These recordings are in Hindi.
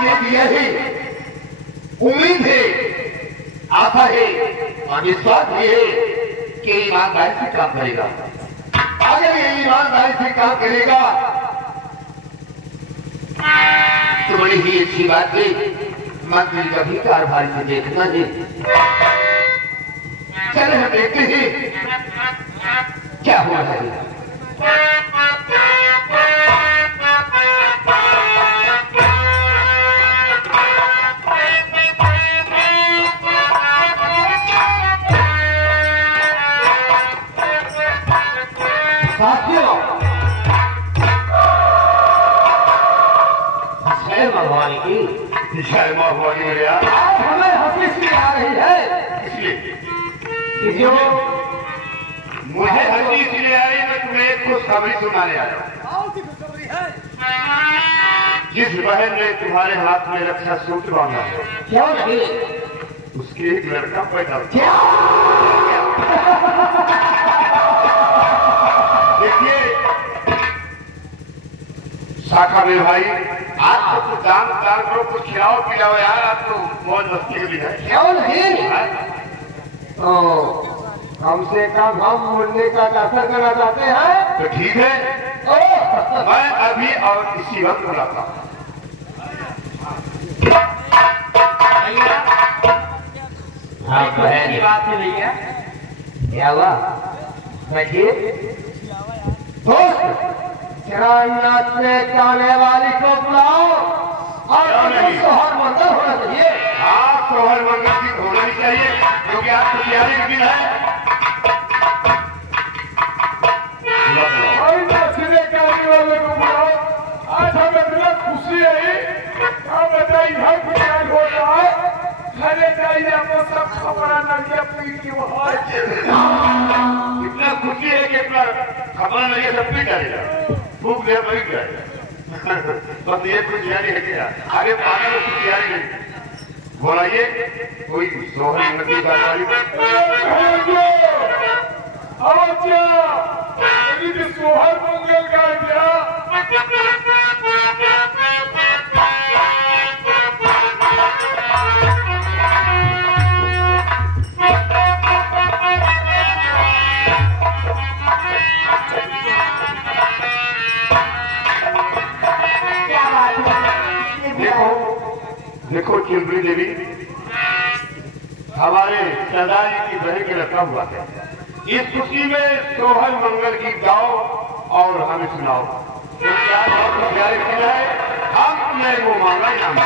ने दिया है, उम्मीद है, आशा है और विश्वास भी है कि ईमानदारी से काम करेगा। अगर ये ईमानदारी से काम करेगा तो बड़ी ही अच्छी बात है। मंत्री का भी कारभार से देखना है। चले हम देखते हैं क्या हो रहा है। साथियों, जय मां भवानी की। जय मां भवानी मेरे यार। आज हमें हंसी इसलिए आ रही है, इसलिए जो मुझे हंसी इसलिए आ रही है, मैं तुम्हें एक खुशखबरी सुनाने आया हूँ। जिस बहन ने तुम्हारे हाथ में रक्षा सूत्र बांधा है, क्या नहीं, उसके एक लड़का पैदा हुआ। देखिए शाखा में भाई, आज तो कुछ दान करो, कुछ खिलाओ पिलाओ यार। आज तो मौज मस्ती के लिए है, क्यों नहीं? तो कम से कम हम मुन्ने का दर्शन करना चाहते हैं। तो ठीक है, मैं अभी और इसी वक्त बुलाता हूँ। हाँ बहन की बात है भैया। क्या हुआ? बैठिए दोस्त, नाचने गाने वाली को बुलाओ और सोहर मंगल होना चाहिए। हाँ सोहर मंगल की होना ही चाहिए, क्योंकि आज तो तैयारी की दिन है। नाचने गाने वाले को बुलाओ। आज हमें बड़ा खुशी है। क्या बताइए घर प्यार हो रहा है, घरे जाइए आपको सब खबर लगी अपनी की वहाँ। इतना खुशी है कि अपना खबर लगे सब पी जाएगा, भूख दे वही जाएगा। बस ये कुछ तैयारी है क्या? आगे पाने में कुछ तैयारी नहीं। बोलाइए कोई सोहर नदी का सोहर मंगल का क्या? देखो चिंबड़ी देवी हमारे सरदार जी की बहन के लड़का हुआ है। इस खुशी में सोहर मंगल गीत गाओ और हमें सुनाओ। प्यारे है, हम तुम्हें वो मांगा नाम।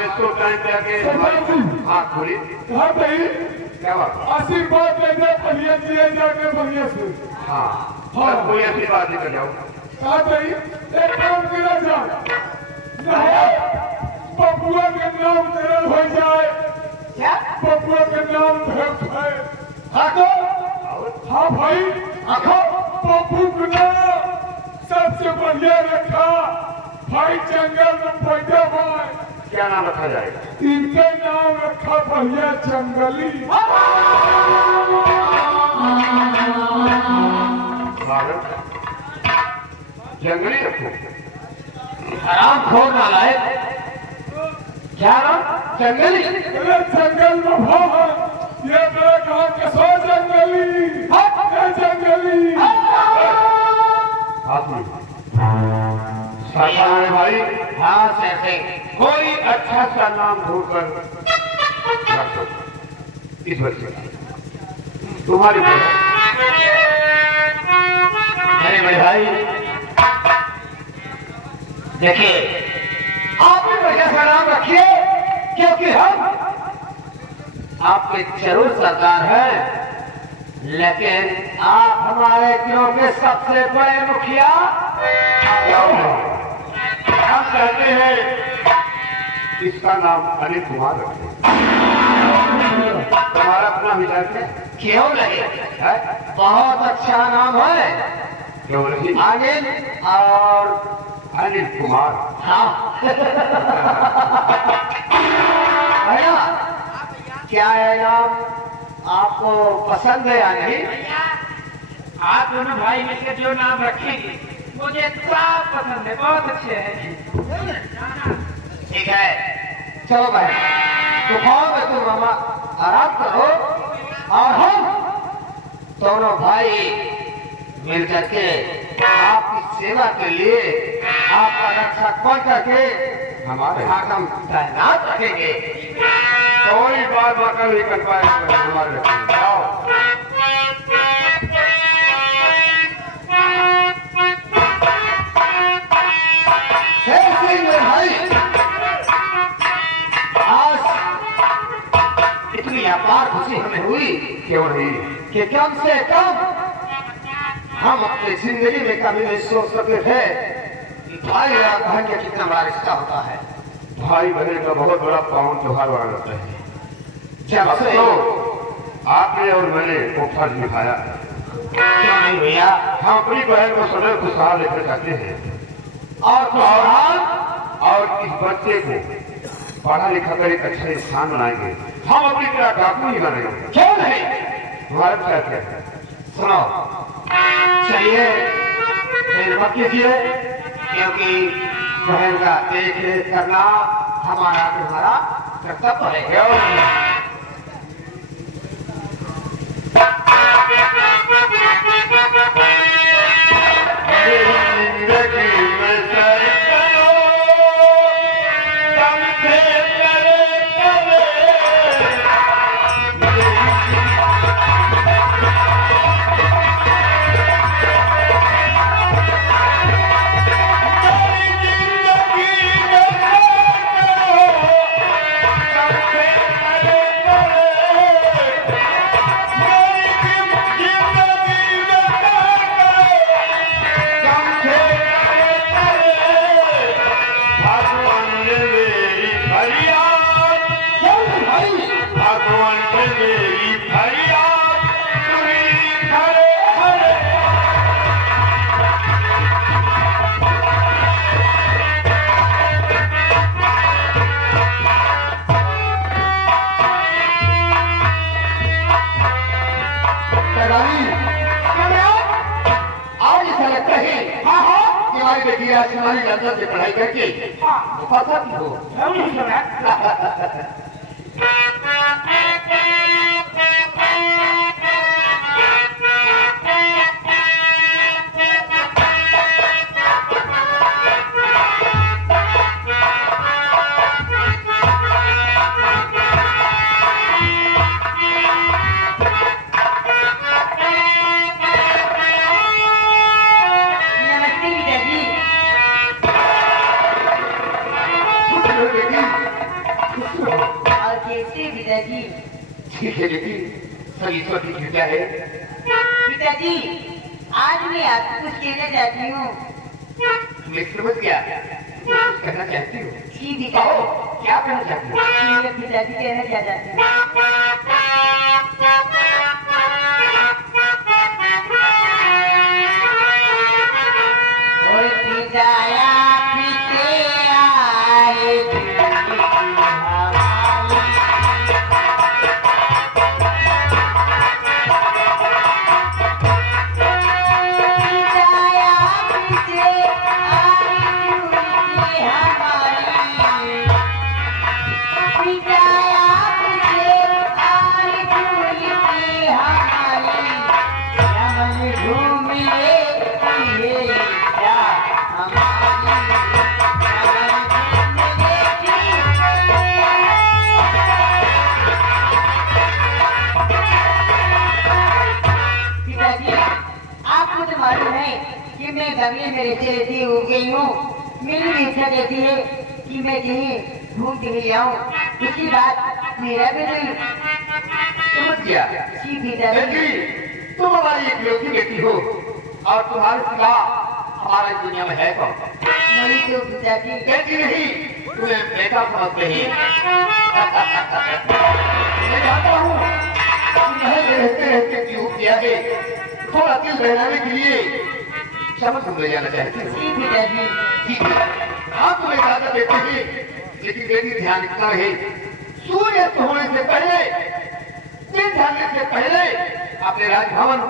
हमारे शो टाइम पे आके हाँ खोली हाँ भाई क्या बात आशीर्वाद लेने बढ़िया दिए जाके बढ़िया से हाँ हाँ। कोई आशीर्वाद लेकर जाओ हाँ भाई एक काम करा जाए बबुआ के नाम तेरल हो जाए क्या बबुआ के नाम धरत है आको हाँ भाई आको बबू का नाम सबसे बढ़िया रखा भाई जंगल में पैदा हुआ क्या नाम रखा जाएगा इनका नाम रखा बढ़िया जंगली भारत जंगली रखो हराम खोर नालायक क्या नाम जंगली अरे जंगल में भाव ये मेरा कहा कसो जंगली ये जंगली हाथ में सावधान है भाई हाँ से कोई अच्छा सा नाम ढूंढकर रख दो इस बच्चे का तुम्हारी मेरे बड़े भाई देखिए आप भी बढ़िया सा नाम रखिए क्योंकि हम आपके जरूर सरदार हैं लेकिन आप हमारे दिलों के सबसे बड़े मुखिया हम कहते हैं इसका नाम अनिल कुमार रखें तुम्हारा अपना विचार क्या है? क्यों नहीं है बहुत अच्छा नाम है क्यों नहीं अनिल और अनिल कुमार हाँ भैया क्या है नाम आपको पसंद है या नहीं आप दोनों भाई मिलकर जो नाम रखेंगे मुझे सब पसंद है बहुत अच्छे हैं ठीक है चलो भाई तूफान में तुम मामा आराम करो और हम दोनों भाई मिल करके आपकी सेवा के लिए आपका रक्षा कर करके हमारे हम तैनात रखेंगे कोई बात बाकर नहीं कर पाए हमारे रखेंगे जाओ भाई आज इतनी अपार खुशी हमें हुई क्यों नहीं कि कम से कम हम अपनी जिंदगी में कभी नहीं सोच सकते थे कि भाई और बहन का कितना बड़ा रिश्ता होता है भाई बहन का बहुत बड़ा पावन त्योहार बना रहता है जब से तो आपने और मैंने वो फर्ज निभाया क्यों नहीं भैया हम अपनी बहन को सदैव खुशहाल लेकर जाते हैं और खुशहाल और इस बच्चे को पढ़ा लिखा कर एक अच्छा इंसान बनाएंगे हम अपनी तरह डाकू नहीं बनेंगे क्यों नहीं हमारे क्या क्या है सुनो चलिए देर मत कीजिए क्योंकि बहन का देख रेख करना हमारा तुम्हारा कर्तव्य है क्या जिंदगी में सर करो दम से करे लंदन से पढ़ाई करके फंसा भी हो सब ईश्वर की कृपा है। पिताजी आज मैं आपको कुछ कहना चाहती हूँ। मैं समझ गया कुछ कहना चाहती हूँ। जी कहो पिताजी, क्या कहना चाहती हूँ? मैं पिताजी कहना चाहती हूँ। और पिताया पीछे आए पिताया पीछे आए हमारी पिताया पीछे आए हमारी रमन घूमे क्या हमारी पिताजी आपको तो मालूम है कि मैं गमले में रहती हो गई हूँ। मेरी भी इच्छा कहती है कि मैं कहीं घूम के ले आऊँ। उसकी बात मेरा भी दिल समझ गया। जी पिताजी। बेटी तुम हमारी इकलौती बेटी हो और तुम्हारे सिवा हमारा इस दुनिया में है कौन? नहीं तो पिताजी। बेटी नहीं, तुम्हें बेटा समझते हैं। मैं जानता हूँ कि महल में रहते रहते क्यों किया है, थोड़ा दिल बहलाने के लिए समझ ले जाना चाहती हूँ। जी पिताजी। ठीक है, हाँ तुम्हें इजाजत देते हैं, लेकिन बेटी ध्यान रखना है सूर्य होने से पहले, दिन ढलने से पहले अपने राजभवन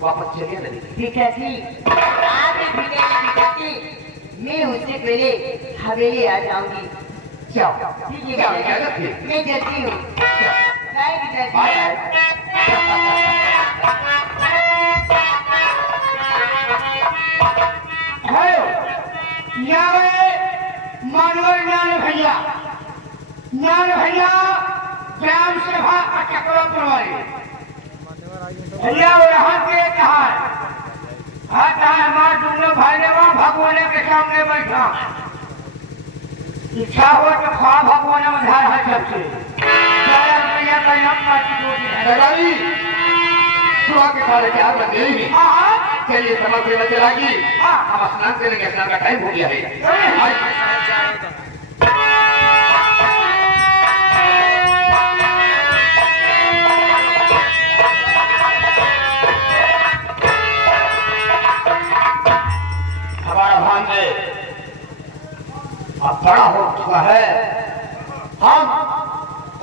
वापस चलिए नहीं। पिताजी आप पिताजी मैं उससे पहले हवेली आ जाऊंगी। जाओ ठीक है जाओ, पिताजी। इजाजत है। मैं जाती हूँ। बाय पिताजी। बाय। हेलो, यहाँ मानवर ज्ञान भैया ग्राम सभा चक्रवर्ती वाले भैया वो यहाँ के कहा है? हाँ कहा हमारे दोनों भाई ने वहाँ भगवान के सामने बैठा। इच्छा हो तो खा भगवान में धार है सबसे भैया का यहाँ पार्टी होती है। सरकारी सुबह के 4:30 बजे हाँ चलिए समझ सेवा चलागी। हाँ। हम स्नान करेंगे, स्नान का टाइम हो गया है। हमारा भांजे अब बड़ा हो चुका है, हम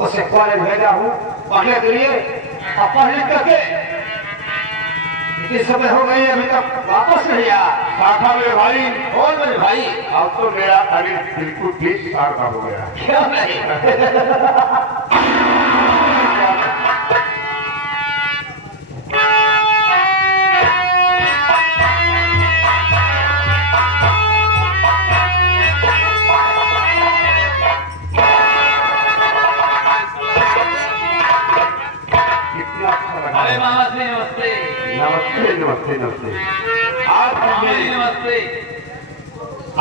उसे कॉलेज भेजा हूँ पढ़ने के लिए, और पढ़ने करके इतनी समय हो गई अभी तक वापस नहीं आया। साखा मेरे भाई और मेरे भाई, अब तो मेरा अभी बिल्कुल बीच साल का हो गया। क्यों नहीं? कितना अच्छा लगा। अरे मामा जी नमस्ते। नमस्ते नमस्ते नमस्ते। मामा जी नमस्ते।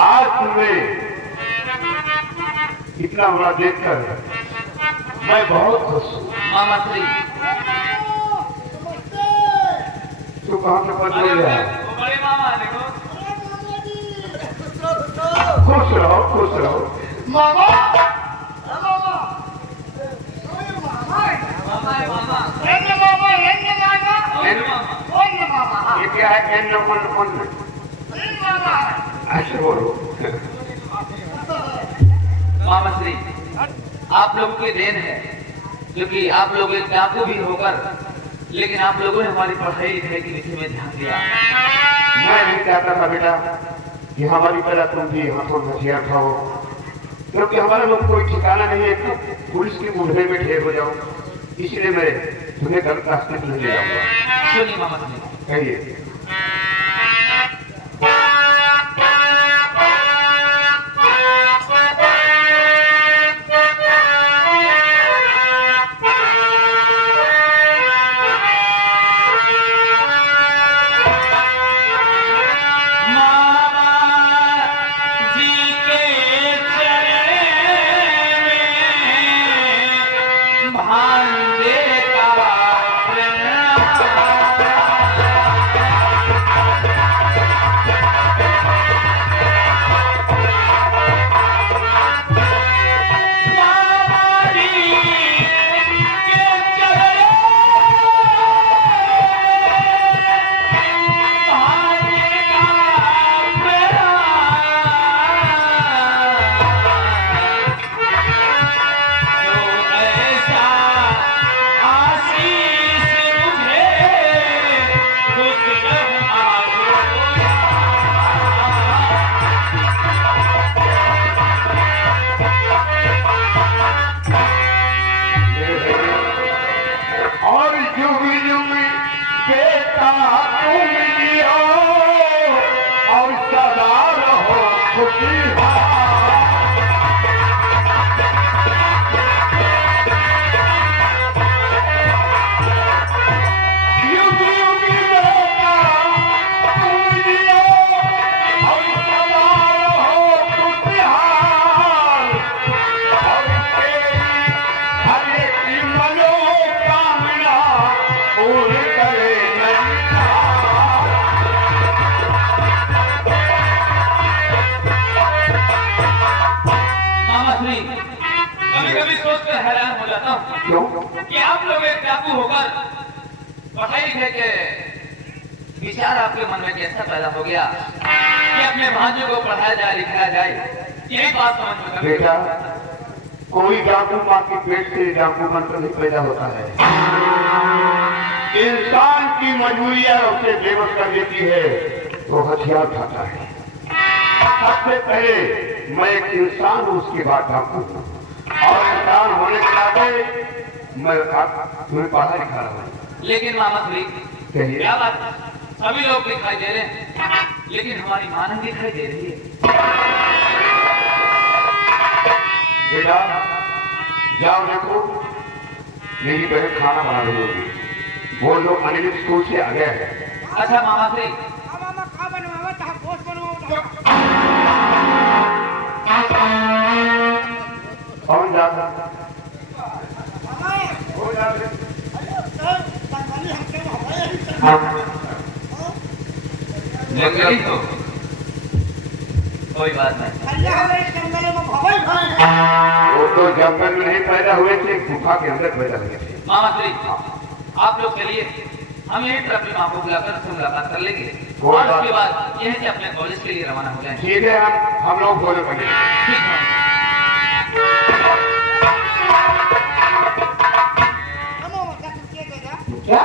आज तुम्हें इतना बड़ा देखकर मैं बहुत खुश हूँ। मामा श्री तू कहाँ से पहुँच गई है? वो बड़े मामा देखो। खुश रहो खुश रहो। मामा मामा है मामा। एन्ने मामा और मामा। ओन्ने मामा ये क्या है? एन नंबर एन्ने मामा ऐसे बोलो। मामा श्री आप लोगों की देन है, क्योंकि आप लोग एक डाकू भी होकर, लेकिन आप लोगों ने हमारी पढ़ाई लिखाई के विषय में ध्यान दिया। मैं नहीं चाहता था बेटा कि हमारी तरह तुम भी हाथों में हथियार खाओ, क्योंकि हमारा लोग कोई ठिकाना नहीं है, तो पुलिस की मुठभेड़ में ढेर हो जाओ, इसलिए मैं तुम्हें गलत रास्ते पर नहीं ले जाऊंगा। सुनिए मामा श्री, कहिए। जुग जुग बेटा तुम जियो और सदा रहो खुशहाल। युग युग बेटा तुम जियो और सदा रहो खुशहाल। और तेरी हर एक मनोकामना पूरी करे मामा श्री, कभी कभी सोचकर हैरान हो जाता हूँ क्यों? कि आप लोग एक डाकू होकर पढ़ाई लिखे के विचार आपके मन में कैसा पैदा हो गया कि अपने भांजे को पढ़ाया जाए लिखाया जाए। यही बात समझ में कभी बेटा, कोई डाकू माँ के पेट से डाकू बनकर नहीं पैदा होता है। इंसान की मजबूरियां उसे बेबस कर देती है तो हथियार उठाता है। सबसे पहले मैं एक इंसान हूँ, उसके बाद डाकू हूँ, और इंसान होने के नाते मैं तुम्हें पढ़ा लिखा रहा हूँ। लेकिन मामा श्री, कहिए। क्या बात, सभी लोग दिखाई दे रहे हैं लेकिन हमारी मां नहीं दिखाई दे रही है। बेटा जाओ देखो, मेरी बहन खाना बना रही होगी। वो लोग अनिल स्कूल से आ गए हैं। अच्छा मामा श्री, कौन जा रहा? वो जा रहे। जंगली तो कोई बात नहीं। वो तो जंगल में नहीं पैदा हुए थे, गुफा के अंदर पैदा हुए थे। मामा श्री, आप लोग चलिए, हम यहीं पर अपनी माँ को बुलाकर उससे मुलाकात कर लेंगे कोई और बात उसके बाद यहीं से अपने कॉलेज के लिए रवाना हो जाएंगे। ठीक है, हम लोग भोजन करेंगे। ठीक है। क्या?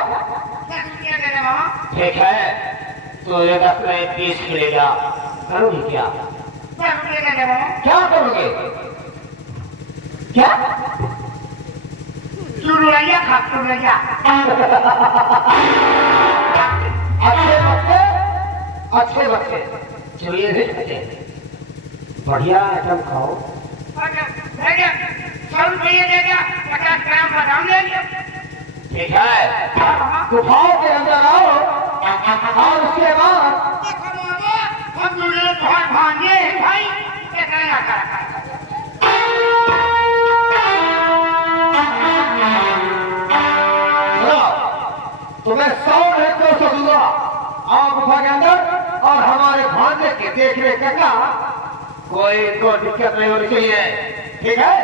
ठीक है, तो ये 10 में 20 मिलेगा, करोगे क्या? क्या करोगे? क्या? अच्छे बच्चे चलिए नहीं बच्चे, बढ़िया आइटम खाओ। ठीक है, गुफाओं के अंदर आओ और उसके बाद तुम्हें 100 नहीं 200 दूंगा। आओ गुफा के अंदर और हमारे भांजे के देखने का कोई को दिक्कत नहीं होनी चाहिए। ठीक है,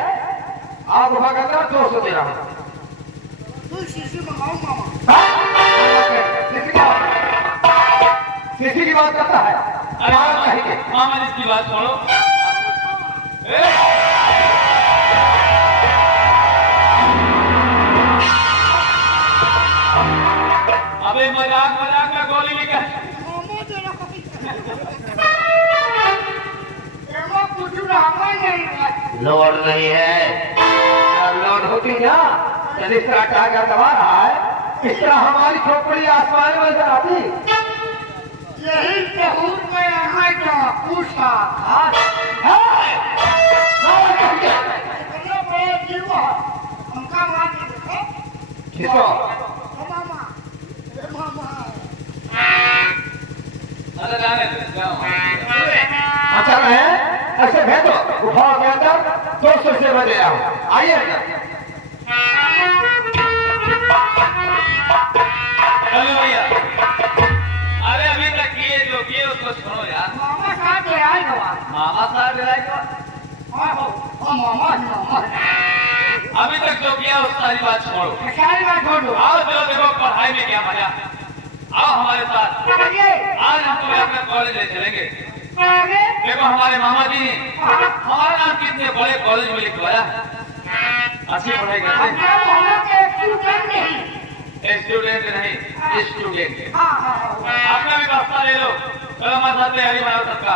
आओ गुफा के अंदर 200 दे रहा हूँ। किसी की बात करता है? अरे मामा जी की बात छोड़ो। अबे मजाक मजाक में गोली निकल। लोड नहीं है, लोड होती ना तो इस तरह टागर दबा रहा है, इस तरह हमारी खोपड़ी आसमान में नजर आती। यही जहूर में यहाँ का पूछा खास इतना बड़ा जीव हमका मार के देखो। किसको? मामा, मामा। अरे जाने दो, जाओ। अच्छा है, ऐसे भेजो गुफा के अंदर 200 से मैं दे रहा हूँ। आइए अंदर। चलो भैया, अरे अभी तक किए जो किए उसको सुनो यार। मामा साहब ले आए गवा। मामा साहब लाएगा, मामा मामा अभी तक जो किया उस सारी बात छोड़ो। सारी बात छोड़ दो। आओ चलो, देखो पढ़ाई में क्या मजा। आओ हमारे साथ, आज हम तुम्हें अपने कॉलेज ले चलेंगे। देखो हमारे मामा जी ने हमारा नाम कितने बड़े कॉलेज में लिखवाया। अच्छी पढ़ाई करते हैं। स्टूडेंट नहीं, स्टूडेंट। अपना भी रास्ता ले लो। चलो हमारे साथ तैयारी बनाओ सबका।